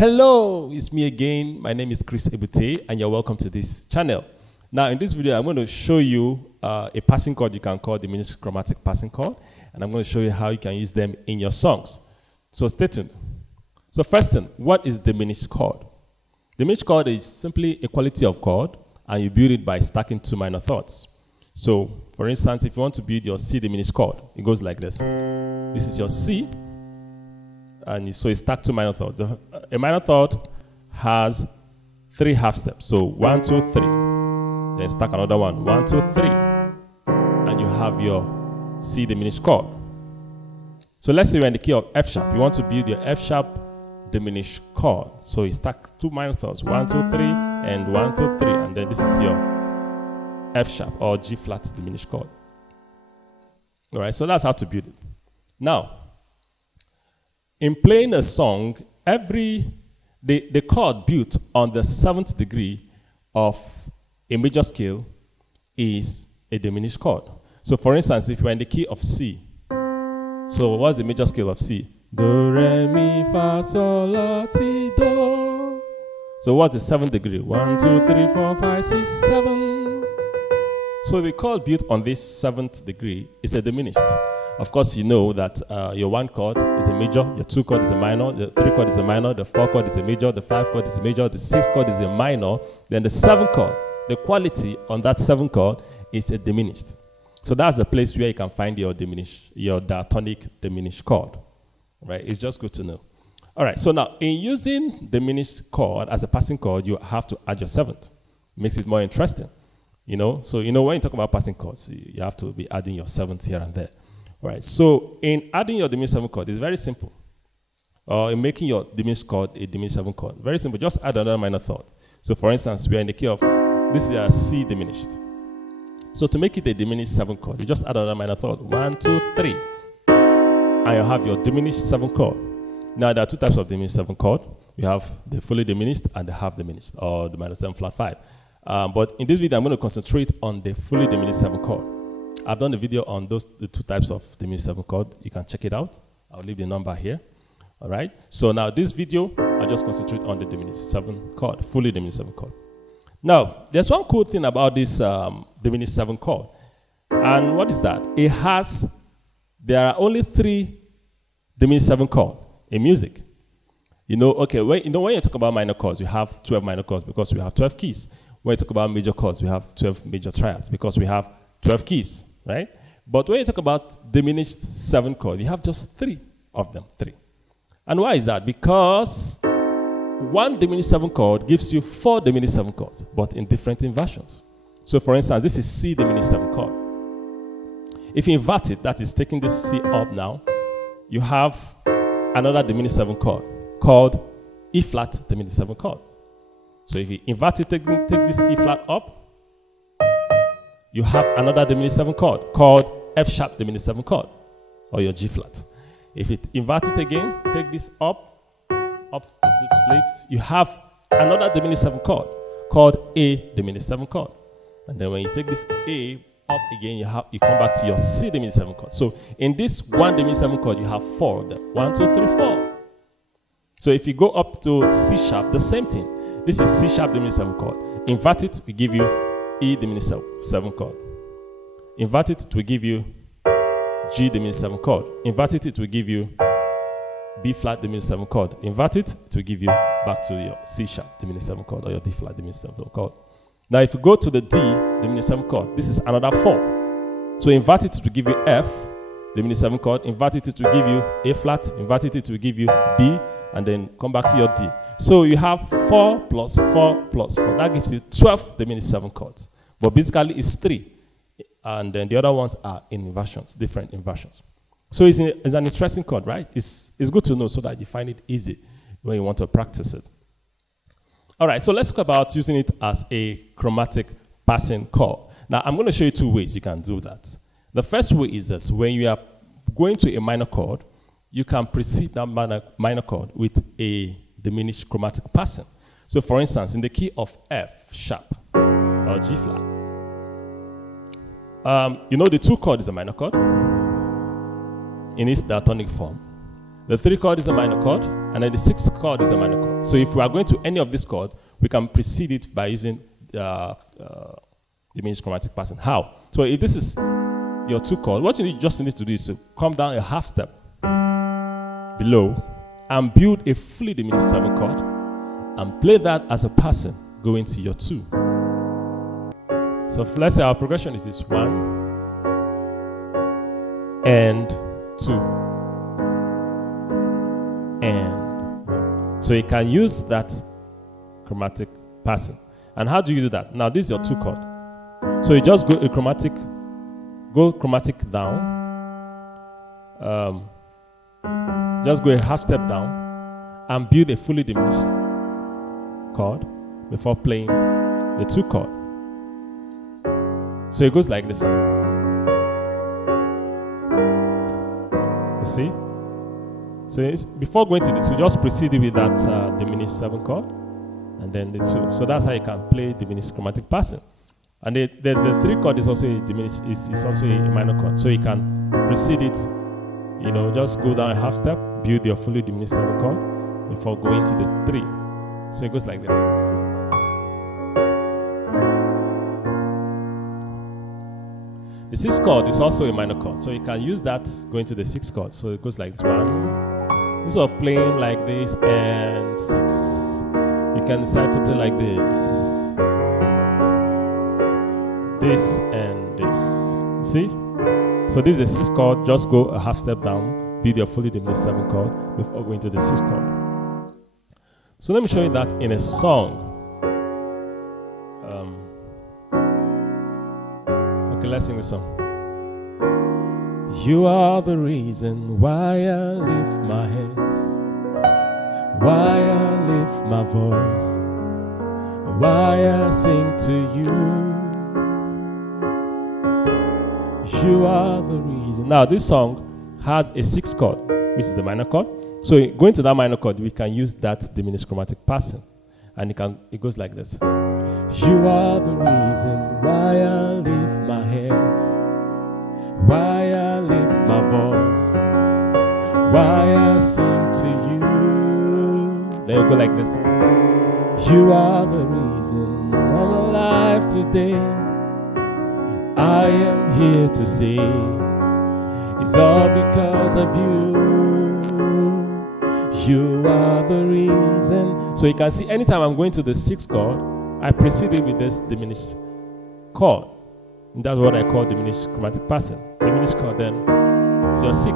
Hello, it's me again. My name is Ebute, and you're welcome to this channel. Now, in this video, I'm going to show you a passing chord you can call diminished chromatic passing chord, and I'm going to show you how you can use them in your songs. So stay tuned. So first thing, what is diminished chord? Diminished chord is simply a quality of chord, and you build it by stacking two minor thirds. So, for instance, if you want to build your C diminished chord, it goes like this. This is your C, and so it's stacked two minor thirds. A minor third has three half steps. So 1, 2, 3. Then stack another one. 1, 2, 3. And you have your C diminished chord. So let's say you're in the key of F sharp. You want to build your F sharp diminished chord. So you stack two minor thirds. 1, 2, 3, and 1, 2, 3. And then this is your F sharp or G flat diminished chord. All right, so that's how to build it. Now, in playing a song, the chord built on the 7th degree of a major scale is a diminished chord. So for instance, if you're in the key of C, so what's the major scale of C? Do, re, mi, fa, sol, la, ti, do. So what's the 7th degree? 1, 2, 3, 4, 5, 6, 7. So the chord built on this 7th degree is a diminished. Of course, you know that your 1 chord is a major, your 2 chord is a minor, the 3 chord is a minor, the 4 chord is a major, the 5 chord is a major, the 6 chord is a minor, then the 7 chord, the quality on that 7 chord is a diminished. So that's the place where you can find your diatonic diminished chord. Right? It's just good to know. All right, so now in using diminished chord as a passing chord, you have to add your 7th. Makes it more interesting. So when you talk about passing chords, you have to be adding your 7th here and there. All right, so in adding your diminished 7 chord, it's very simple. In making your diminished chord a diminished 7 chord, very simple. Just add another minor third. So for instance, we are in the key of, this is a C diminished. So to make it a diminished 7 chord, you just add another minor third. 1, 2, 3. And you have your diminished 7 chord. Now there are two types of diminished 7 chord. We have the fully diminished and the half diminished, or the minor 7 flat 5. But in this video, I'm going to concentrate on the fully diminished 7 chord. I've done a video on the two types of diminished 7 chord. You can check it out. I'll leave the number here. All right. So now this video, I'll just concentrate on the diminished 7 chord, fully diminished 7 chord. Now, there's one cool thing about this diminished 7 chord. And what is that? There are only 3 diminished 7 chord in music. When you talk about minor chords, we have 12 minor chords because we have 12 keys. When you talk about major chords, we have 12 major triads because we have 12 keys. Right? But when you talk about diminished 7 chord, you have just 3 of them, 3. And why is that? Because one diminished 7 chord gives you 4 diminished 7 chords, but in different inversions. So for instance, this is C diminished 7 chord. If you invert it, that is taking this C up now, you have another diminished 7 chord called E flat diminished 7 chord. So if you invert it, take this E flat up, you have another diminished 7 chord called F sharp diminished 7 chord, or your G flat. If you invert it again, take this up to this place, you have another diminished 7 chord called A diminished 7 chord. And then when you take this A up again, you come back to your C diminished 7 chord. So in this one diminished 7 chord, you have 4 of them. 1, 2, 3, 4. So if you go up to C sharp, the same thing. This is C sharp diminished 7 chord. Invert it, we give you E diminished 7 chord. Invert it will give you G diminished 7 chord. Invert it will give you B flat diminished 7 chord. Invert it will give you back to your C sharp diminished 7 chord or your D flat diminished 7 chord. Now if you go to the D diminished 7 chord, this is another 4. So invert it will give you F diminished 7 chord. Invert it will give you A flat. Invert it will give you B, and then come back to your D. So you have 4 plus 4 plus 4. That gives you 12 diminished 7 chords. But basically it's 3. And then the other ones are in inversions, different inversions. So it's an interesting chord, right? It's good to know so that you find it easy when you want to practice it. All right, so let's talk about using it as a chromatic passing chord. Now, I'm going to show you 2 ways you can do that. The first way is this. When you are going to a minor chord, you can precede that minor chord with a diminished chromatic passing. So for instance, in the key of F sharp or G flat, the 2 chord is a minor chord in its diatonic form. The 3 chord is a minor chord, and then the 6th chord is a minor chord. So if we are going to any of these chords, we can precede it by using diminished chromatic passing. How? So if this is your 2 chord, what you just need to do is to come down a half step below and build a fully diminished 7 chord and play that as a passing going to your 2. So let's say our progression is this 1 and 2 and 1. So you can use that chromatic passing. And how do you do that? Now this is your 2 chord. So you just go chromatic down. Just go a half step down and build a fully diminished chord before playing the 2 chord. So it goes like this. You see? So before going to the 2, just proceed with that diminished 7 chord and then the 2. So that's how you can play diminished chromatic passing. And the 3 chord is also a diminished, is also a minor chord. So you can proceed it, just go down a half step, build your fully diminished 7 chord before going to the 3. So it goes like this. The 6th chord is also a minor chord, so you can use that going to the 6th chord. So it goes like this. 1. Instead of playing like this and 6, you can decide to play like this. This and this. See? So this is a 6th chord. Just go a half step down, build your fully diminished 7 chord before going to the 6th chord. So let me show you that in a song. Okay, let's sing the song. You are the reason why I lift my hands, why I lift my voice, why I sing to you. You are the reason. Now this song has a 6th chord, which is the minor chord. So going to that minor chord, we can use that diminished chromatic passing, and it goes like this. You are the reason why I lift my hands, why I lift my voice, why I sing to you. Then you go like this. You are the reason I'm alive today. I am here to say it's all because of you. You are the reason. So you can see anytime I'm going to the 6th chord, I precede it with this diminished chord. And that's what I call diminished chromatic passing. Diminished chord then is your 6.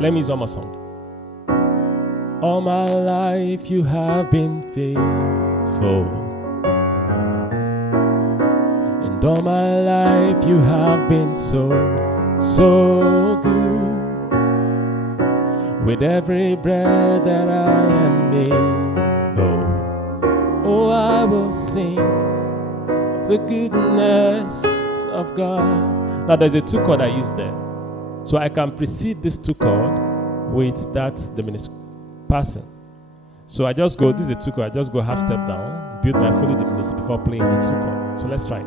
Let me use one more song. All my life you have been faithful, and all my life you have been so, so good. With every breath that I am able, oh, I will sing of the goodness of God. Now there's a 2 chord I use there. So I can precede this 2 chord with that diminished passing. So I just go, this is a 2 chord, I just go half step down, build my fully diminished before playing the 2 chord. So let's try it.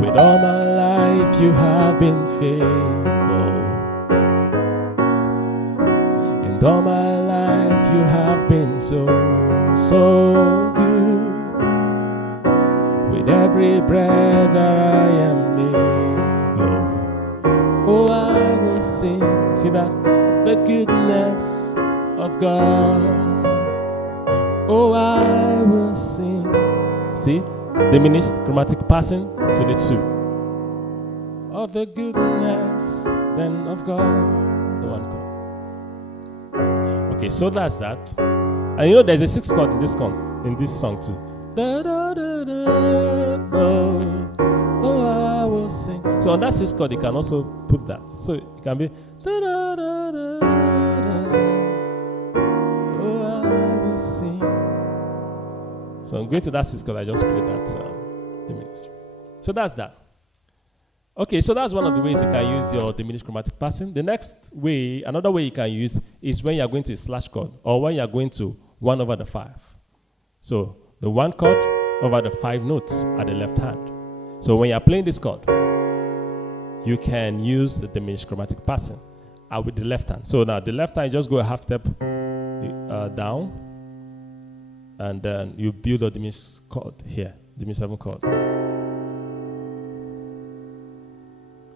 With all my life you have been faithful, and all my life you have been so, so good. With every breath that I am able, oh, I will sing. See that? The goodness of God. Oh, I will sing. See? Diminished chromatic passing to the 2. Of the goodness then of God. The 1 chord. Okay, so that's that. And there's a 6th chord in this song too. Da, da, da, da, oh, I will sing. So on that 6th chord, you can also put that. So it can be da, da, da, da, da, oh, I will sing. So I'm going to that 6th chord, I just played that diminished. So that's that. Okay, so that's one of the ways you can use your diminished chromatic passing. The next way, another way you can use is when you're going to a slash chord or when you're going to 1 over the 5. So the 1 chord over the 5 notes at the left hand. So when you're playing this chord, you can use the diminished chromatic passing with the left hand. So now the left hand, you just go a half step down, and then you build a diminished chord here, diminished 7 chord.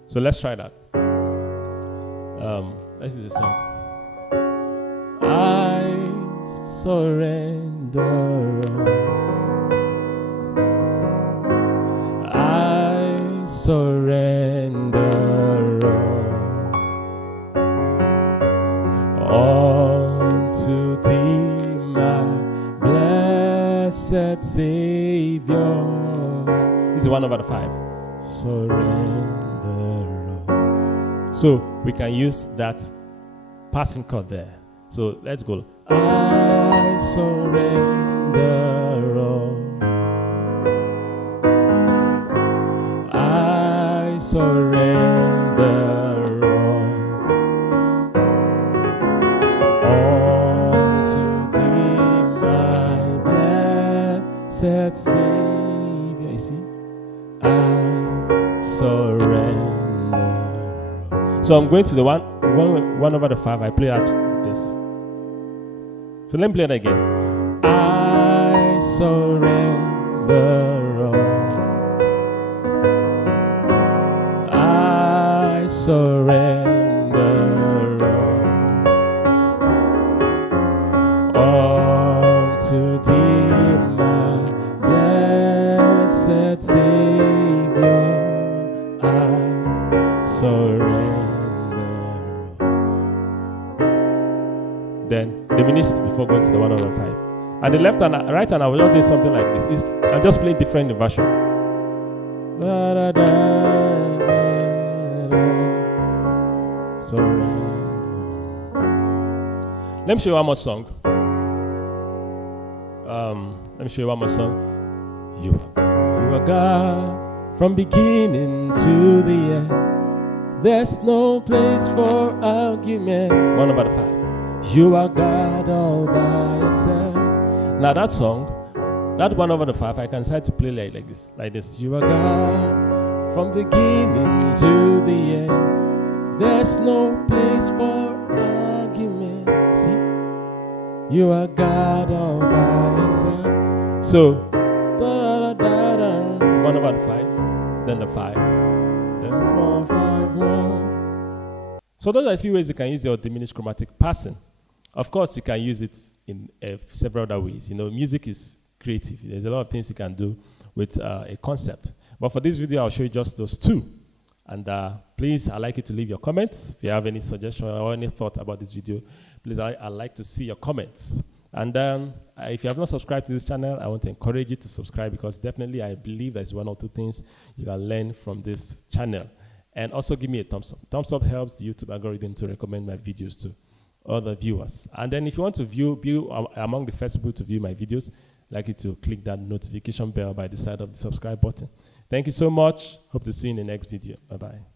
So let's try that. This is a song. I surrender all. I surrender all unto thee, my blessed Savior. This is 1/5. Surrender all. So we can use that passing chord there. So let's go. I surrender all. I surrender all unto thee, my blessed Savior. You see? I surrender. So I'm going to the 1/5. I play at this. So let me play it again. I surrender all. I surrender all unto thee, my blessed Savior. I surrender. Then diminished before going to the 1/5. And the left hand, right hand, I will just do something like this. I'll just play different version. Da, da, da, da, da. Surrender. Let me show you one more song. You are God from beginning to the end. There's no place for argument. 1/5. You are God all by yourself. Now that song, that 1/5, I can decide to play like this. You are God from beginning to the end. There's no place for argument. See? You are God all by yourself. So, 1/5, then the 5, then 4, 5, 1. So those are a few ways you can use your diminished chromatic passing. Of course, you can use it in several other ways. You know, music is creative. There's a lot of things you can do with a concept. But for this video, I'll show you just those two. And please, I'd like you to leave your comments. If you have any suggestion or any thought about this video, please, I'd like to see your comments. And if you have not subscribed to this channel, I want to encourage you to subscribe, because definitely I believe there's one or two things you can learn from this channel. And also give me a thumbs up. Thumbs up helps the YouTube algorithm to recommend my videos to other viewers. And then if you want to view among the first people to view my videos, I'd like you to click that notification bell by the side of the subscribe button. Thank you so much. Hope to see you in the next video. Bye-bye.